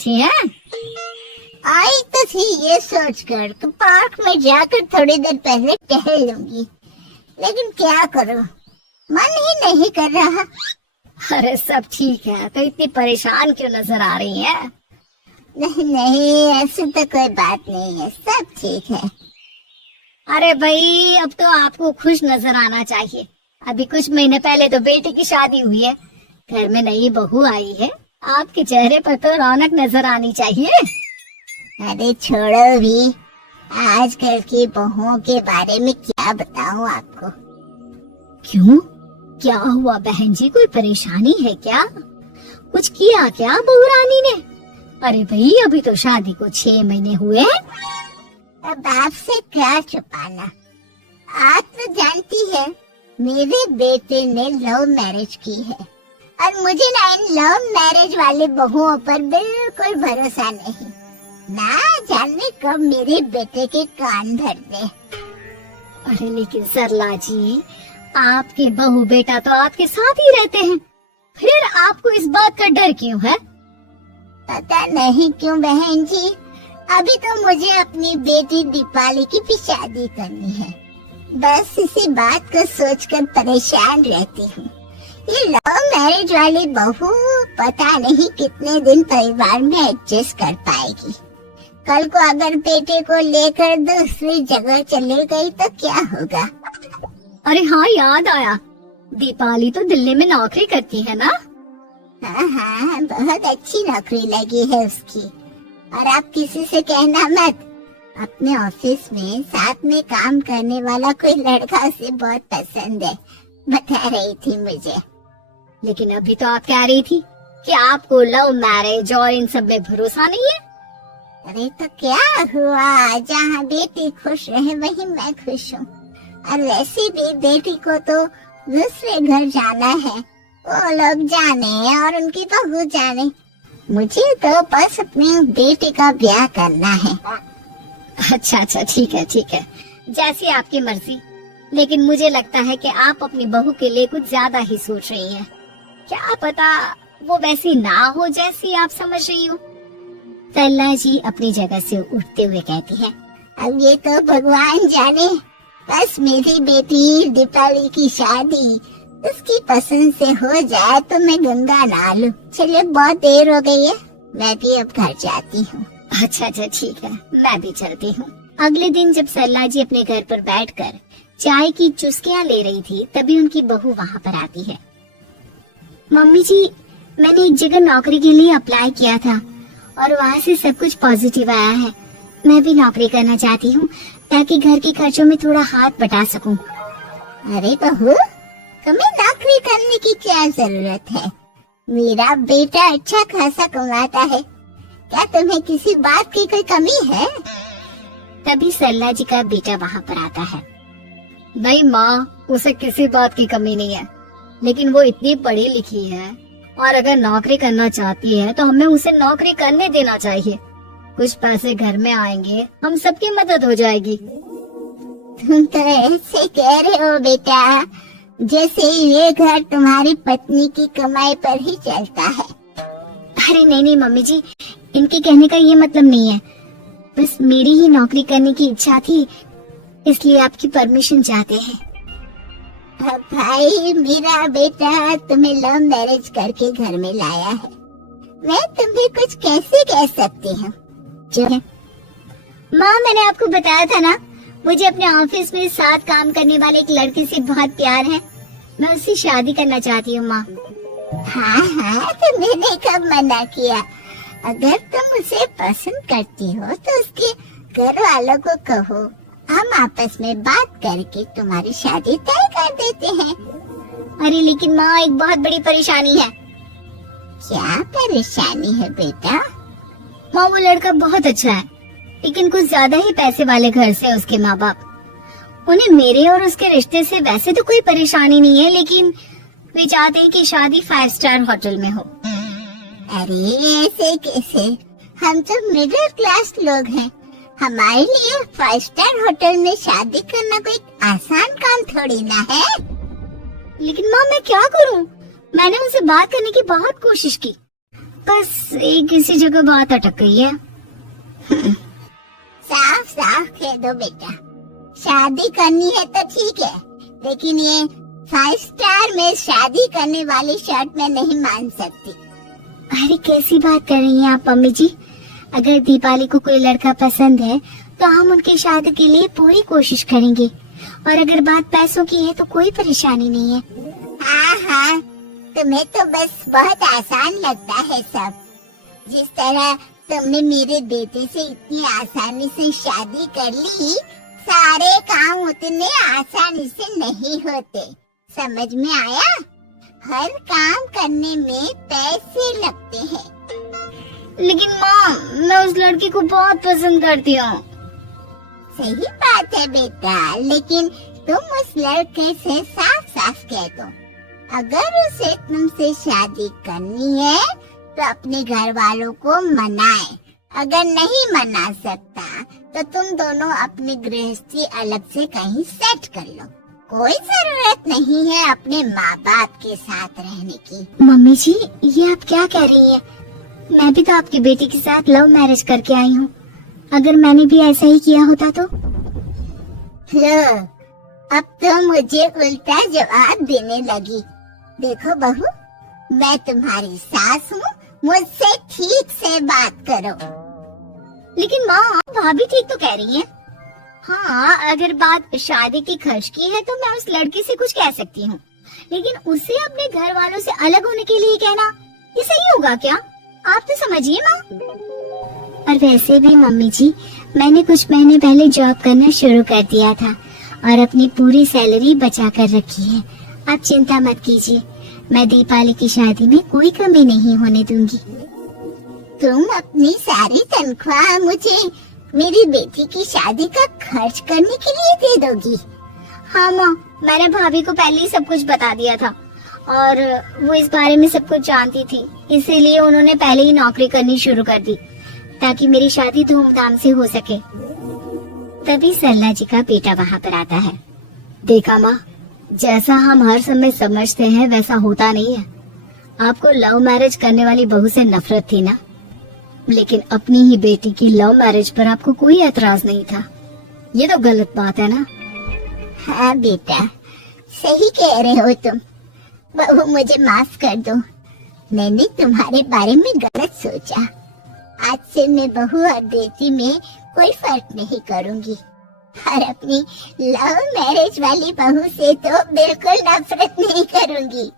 थी है? आई तो थी ये सोचकर कि पार्क में जाकर थोड़ी देर पहले टहल लूंगी, लेकिन क्या करूं, मन ही नहीं कर रहा। अरे सब ठीक है, तो इतनी परेशान क्यों नजर आ रही है? नहीं नहीं, ऐसी तो कोई बात नहीं है, सब ठीक है। अरे भाई, अब तो आपको खुश नजर आना चाहिए। अभी कुछ महीने पहले तो बेटी की शादी हुई है, घर में नई बहू आई है, आपके चेहरे पर तो रौनक नजर आनी चाहिए। अरे छोड़ो भी, आजकल की बहुओं के बारे में क्या बताऊं आपको। क्यों, क्या हुआ बहन जी, कोई परेशानी है क्या? कुछ किया क्या बहू रानी ने? अरे भाई, अभी तो शादी को 6 महीने हुए। अब आपसे क्या छुपाना, आप तो जानती है मेरे बेटे ने लव मैरिज की है, और मुझे ना इन लव मैरिज वाले बहुओं पर बिल्कुल भरोसा नहीं। ना जाने कब मेरे बेटे के कान भर दे। अरे लेकिन सरला जी, आपके बहू बेटा तो आपके साथ ही रहते हैं, फिर आपको इस बात का डर क्यों है? पता नहीं क्यों बहन जी, अभी तो मुझे अपनी बेटी दीपाली की भी शादी करनी है। बस इसी बात को सोचकर परेशान रहती हूँ। ये लव मैरिज वाली बहू पता नहीं कितने दिन परिवार में एडजस्ट कर पाएगी। कल को अगर बेटे को लेकर दूसरी जगह चले गई तो क्या होगा? अरे हाँ, याद आया, दीपाली तो दिल्ली में नौकरी करती है ना? हाँ, बहुत अच्छी नौकरी लगी है उसकी। और आप किसी से कहना मत, अपने ऑफिस में साथ में काम करने वाला कोई लड़का उसे बहुत पसंद है, बता रही थी मुझे। लेकिन अभी तो आप कह रही थी कि आपको लव मैरिज और इन सब में भरोसा नहीं है। अरे तो क्या हुआ, जहाँ बेटी खुश रहे वहीं मैं खुश हूँ। और वैसे भी बेटी को तो दूसरे घर जाना है, वो लोग जाने और उनकी बहू जाने, मुझे तो बस अपनी बेटी का ब्याह करना है। अच्छा अच्छा, ठीक है ठीक है, जैसी आपकी मर्जी। लेकिन मुझे लगता है कि आप अपनी बहू के लिए कुछ ज्यादा ही सोच रही हैं। क्या पता वो वैसी ना हो जैसी आप समझ रही हो। सरला जी अपनी जगह से उठते हुए कहती है, अब ये तो भगवान जाने, बस मेरी बेटी दीपाली की शादी उसकी पसंद से हो जाए तो मैं गंगा नहा लूं। चलिए बहुत देर हो गई है, मैं भी अब घर जाती हूँ। अच्छा अच्छा ठीक है, मैं भी चलती हूँ। अगले दिन जब सरला जी अपने घर पर बैठकर चाय की चुस्कियाँ ले रही थी, तभी उनकी बहू वहाँ पर आती है। मम्मी जी, मैंने एक जगह नौकरी के लिए अप्लाई किया था और वहाँ से सब कुछ पॉजिटिव आया है। मैं भी नौकरी करना चाहती हूँ ताकि घर के खर्चों में थोड़ा हाथ बटा सकूं। अरे बहू, तुम्हें नौकरी करने की क्या जरूरत है? मेरा बेटा अच्छा खासा कमाता है, क्या तुम्हें किसी बात की कोई कमी है? तभी सरला जी का बेटा वहाँ पर आता है। नहीं माँ, उसे किसी बात की कमी नहीं है, लेकिन वो इतनी पढ़ी लिखी है और अगर नौकरी करना चाहती है तो हमें उसे नौकरी करने देना चाहिए। कुछ पैसे घर में आएंगे, हम सबकी मदद हो जाएगी। तुम तो ऐसे कह रहे हो बेटा जैसे ये घर तुम्हारी पत्नी की कमाई पर ही चलता है। अरे नहीं नहीं मम्मी जी, इनके कहने का ये मतलब नहीं है, बस मेरी ही नौकरी करने की इच्छा थी, इसलिए आपकी परमिशन चाहते हैं। अब भाई, मेरा बेटा तुम्हें लव मैरिज करके घर में लाया है, मैं तुम्हें कुछ कैसे कह सकती हूँ? माँ, मैंने आपको बताया था ना, मुझे अपने ऑफिस में साथ काम करने वाले एक लड़के से बहुत प्यार है, मैं उससे शादी करना चाहती हूँ माँ। हाँ हाँ, तो मैंने कब मना किया? अगर तुम उसे पसंद करती हो तो उसके घर वालों को कहो, हम आपस में बात करके तुम्हारी शादी तय कर देते हैं। अरे लेकिन माँ, एक बहुत बड़ी परेशानी है। क्या परेशानी है बेटा? माँ, वो लड़का बहुत अच्छा है, लेकिन कुछ ज्यादा ही पैसे वाले घर से उसके माँ बाप। उन्हें मेरे और उसके रिश्ते से वैसे तो कोई परेशानी नहीं है, लेकिन वे चाहते हैं कि शादी 5 स्टार होटल में हो। अरे ऐसे कैसे? हम तो मिडिल क्लास लोग हैं, हमारे लिए 5 स्टार होटल में शादी करना कोई आसान काम थोड़ी ना है। लेकिन माँ, मैं क्या करूँ? मैंने उनसे बात करने की बहुत कोशिश की, बस एक इसी जगह बात अटक गई है। साफ साफ कह दो बेटा, शादी करनी है तो ठीक है, लेकिन ये 5 स्टार में शादी करने वाली शर्त मैं नहीं मान सकती। अरे कैसी बात कर रही हैं आप मम्मी जी? अगर दीपाली को कोई लड़का पसंद है तो हम उनकी शादी के लिए पूरी कोशिश करेंगे, और अगर बात पैसों की है तो कोई परेशानी नहीं है। हाँ हाँ, तुम्हें तो बस बहुत आसान लगता है सब। जिस तरह तुमने मेरे बेटे से इतनी आसानी से शादी कर ली, सारे काम उतने आसानी से नहीं होते। समझ में आया? हर काम करने में पैसे लगते हैं। लेकिन माँ, मैं उस लड़की को बहुत पसंद करती हूँ। सही बात है बेटा, लेकिन तुम उस लड़के से साफ साफ कह दो, अगर उसे तुमसे शादी करनी है तो अपने घर वालों को मनाए। अगर नहीं मना सकता तो तुम दोनों अपनी गृहस्थी अलग से कहीं सेट कर लो। कोई जरूरत नहीं है अपने माँ बाप के साथ रहने की। मम्मी जी, ये आप क्या कह रही हैं? मैं भी तो आपकी बेटी के साथ लव मैरिज करके आई हूँ। अगर मैंने भी ऐसा ही किया होता तो? लो, अब तो मुझे उल्टा जवाब देने लगी। देखो बहू, मैं तुम्हारी सास हूँ, मुझसे ठीक से बात करो। लेकिन माँ, भाभी ठीक तो कह रही हैं। हाँ, अगर बात शादी के खर्च की है तो मैं उस लड़के से कुछ कह सकती हूँ, लेकिन उसे अपने घर वालों से अलग होने के लिए कहना, ये सही होगा क्या? आप तो समझिए माँ। और वैसे भी मम्मी जी, मैंने कुछ महीने पहले जॉब करना शुरू कर दिया था और अपनी पूरी सैलरी बचा कर रखी है। आप चिंता मत कीजिए, मैं दीपाली की शादी में कोई कमी नहीं होने दूंगी। तुम अपनी सारी तनख्वाह मुझे मेरी बेटी की शादी का खर्च करने के लिए दे दोगी? हाँ माँ, मैंने भाभी को पहले ही सब कुछ बता दिया था और वो इस बारे में सब कुछ जानती थी, इसीलिए उन्होंने पहले ही नौकरी करनी शुरू कर दी ताकि मेरी शादी धूमधाम से हो सके। तभी सरला जी का बेटा वहाँ पर आता है। देखा माँ, जैसा हम हर समय समझते हैं वैसा होता नहीं है। आपको लव मैरिज करने वाली बहू से नफरत थी ना, लेकिन अपनी ही बेटी की लव मैरिज पर आपको कोई एतराज नहीं था। ये तो गलत बात है ना? हाँ बेटा, सही कह रहे हो तुम। बहू, मुझे माफ कर दो, मैंने तुम्हारे बारे में गलत सोचा। आज से मैं बहू और बेटी में कोई फर्क नहीं करूंगी, और अपनी लव मैरिज वाली बहू से तो बिल्कुल नफरत नहीं करूंगी।